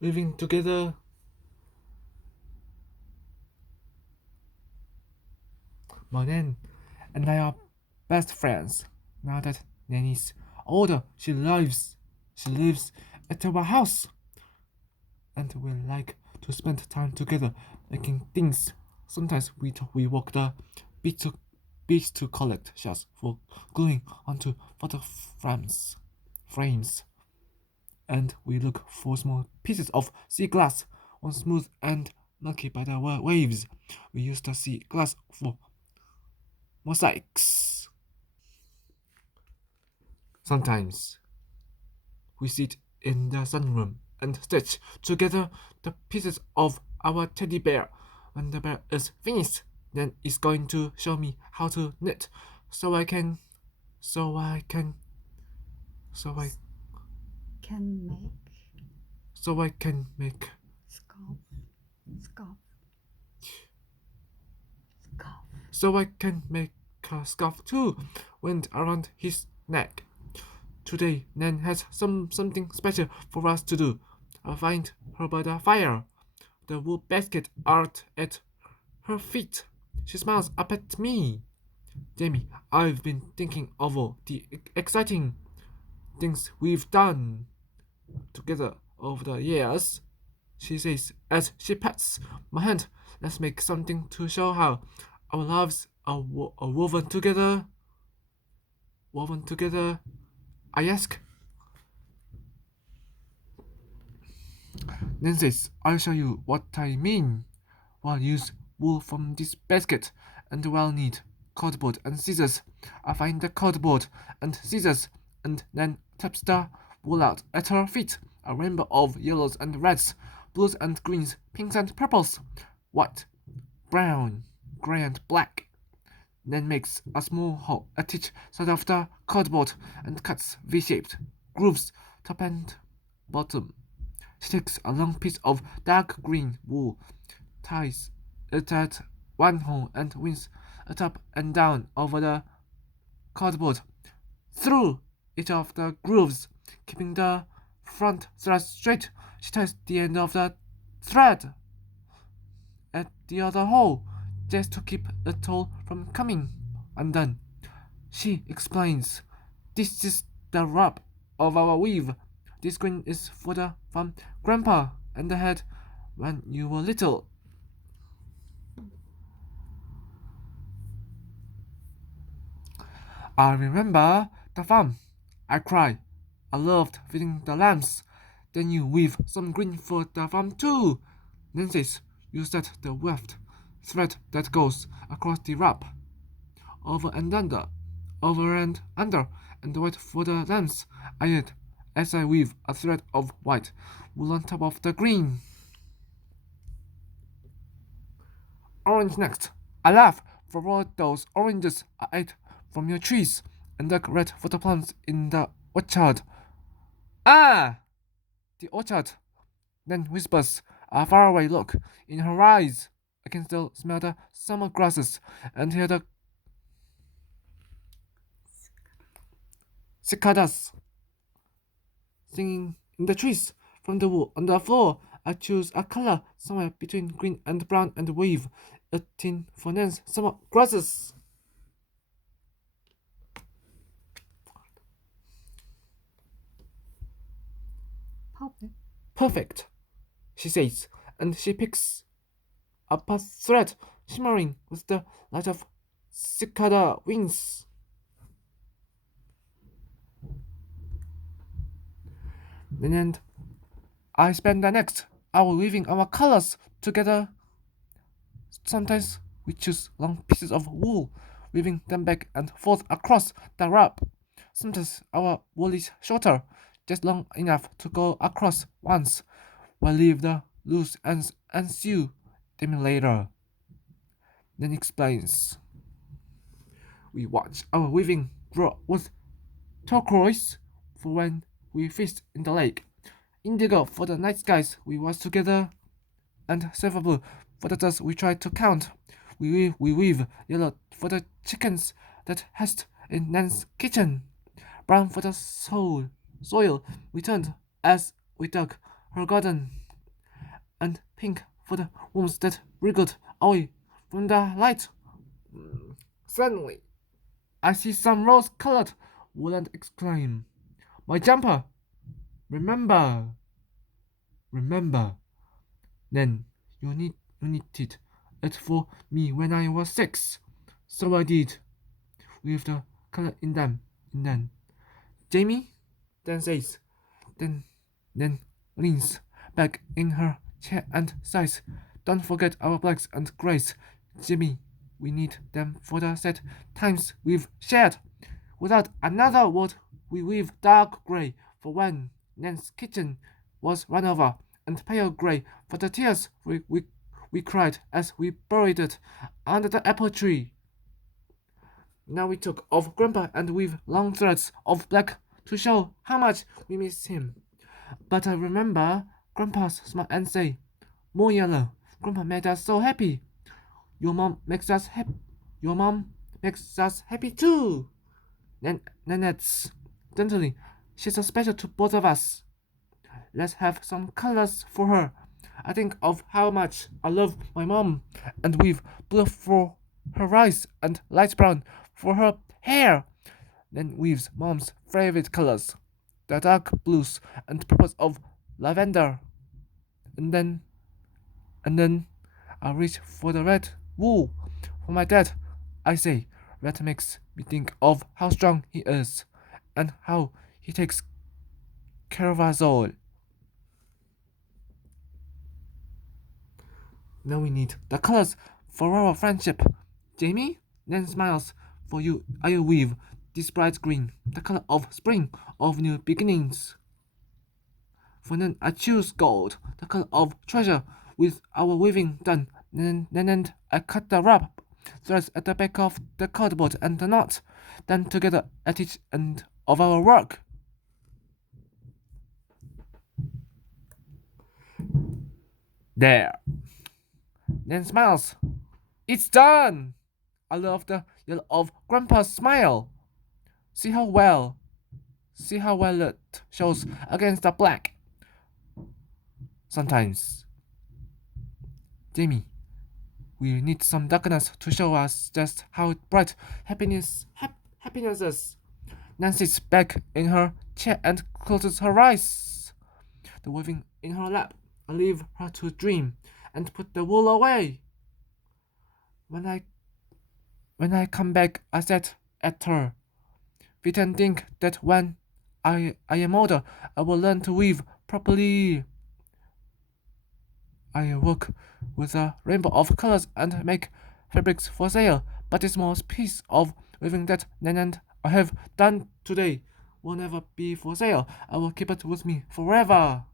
living together. My Nan and I are best friends. Now that Nan is older, she lives at our house, and we like to spend time together making things. Sometimes we walk the beach to beach to collect shells for gluing onto photo frames, and we look for small pieces of sea glass on smooth and murky by the waves. We use the sea glass for mosaics. Sometimes we sit in the sunroom and stitch together the pieces of our teddy bear. When the bear is finished, then it's going to show me how to knit, so I can, so I can, so I, Can make so I can make, scarf, scarf, scarf. so I can make a scarf too, went around his neck. Today, Nan has something special for us to do. I find her by the fire. The wool basket art at her feet. She smiles up at me. Jamie, I've been thinking over the exciting things we've done together over the years, she says as she pats my hand. Let's make something to show how our lives are woven together. Woven together, I ask. Then says, I'll show you what I mean. We'll use wool from this basket, and we'll need cardboard and scissors. I find the cardboard and scissors, and then taps the wool out at her feet. A rainbow of yellows and reds, blues and greens, pinks and purples, white, brown, grey and black. Then makes a small hole at each side of the cardboard and cuts V-shaped grooves top and bottom. She takes a long piece of dark green wool, ties it at one hole, and winds it up and down over the cardboard, through each of the grooves, keeping the front thread straight. She ties the end of the thread at the other hole, just to keep it all from coming undone. She explains, this is the rub of our weave. This green is for the from Grandpa and the head when you were little. I remember the farm. I cry. I loved feeding the lambs. Then you weave some green for the farm too. Then says you set the weft thread that goes across the wrap, over and under, and white for the lambs. I add as I weave a thread of white wool on top of the green. Orange next. I laugh for all those oranges I ate from your trees, and dark red for the plants in the orchard. Ah! The orchard then whispers a faraway look in her eyes. I can still smell the summer grasses and hear the cicadas singing in the trees. From the wool on the floor, I choose a color somewhere between green and brown and weave it in for Nan's summer grasses. Perfect. Perfect, she says, and she picks up a thread shimmering with the light of cicada wings. And I spend the next hour weaving our colors together. Sometimes we choose long pieces of wool, weaving them back and forth across the wrap. Sometimes our wool is shorter, just long enough to go across once. We'll leave the loose ends and sew them later. Then explains. We watch our weaving grow with turquoise for when we fished in the lake, indigo for the night skies we watch together, and silver blue for the dust we try to count. We weave yellow for the chickens that hatched in Nan's kitchen, brown for the soil we turned as we dug her garden and pink for the rooms that wriggled away from the light. Suddenly, I see some rose-colored wool and exclaim, "My jumper! Remember! Remember! Then you knitted it for me when I was 6. So I did, with the color in them. In them. Jamie then says, then then leans back in her chair and sighs. Don't forget our blacks and grays, Jimmy. We need them for the sad times we've shared. Without another word, we weave dark gray for when Nan's kitchen was run over, and pale gray for the tears we cried as we buried it under the apple tree. Now we took off Grandpa and weave long threads of black to show how much we miss him. But I remember Grandpa's smile and say, "More yellow. Grandpa made us so happy. Your mom makes us happy. Your mom makes us happy too." Nanette's gently, "She's a special to both of us. Let's have some colors for her. I think of how much I love my mom, and we've blue for her eyes and light brown for her hair." Then weaves mom's favorite colors, the dark blues and purples of lavender. And then I reach for the red wool for my dad. I say, "Red makes me think of how strong he is and how he takes care of us all." Now we need the colors for our friendship. Jamie then smiles. "For you, I weave this bright green, the color of spring, of new beginnings." For then I choose gold, the color of treasure. With our weaving done, then I cut the rub threads at the back of the cardboard and the knot, then together at each end of our work. There. Then smiles. "It's done!" I love the yellow of Grandpa's smile. See how well it shows against the black. Sometimes, Jamie, we need some darkness to show us just how bright happiness is. Nan sits back in her chair and closes her eyes. The weaving in her lap. I leave her to dream and put the wool away. When I come back, I sit at her feet and think that when I am older, I will learn to weave properly. I work with a rainbow of colors and make fabrics for sale, but this small piece of weaving that Nan and I have done today will never be for sale. I will keep it with me forever.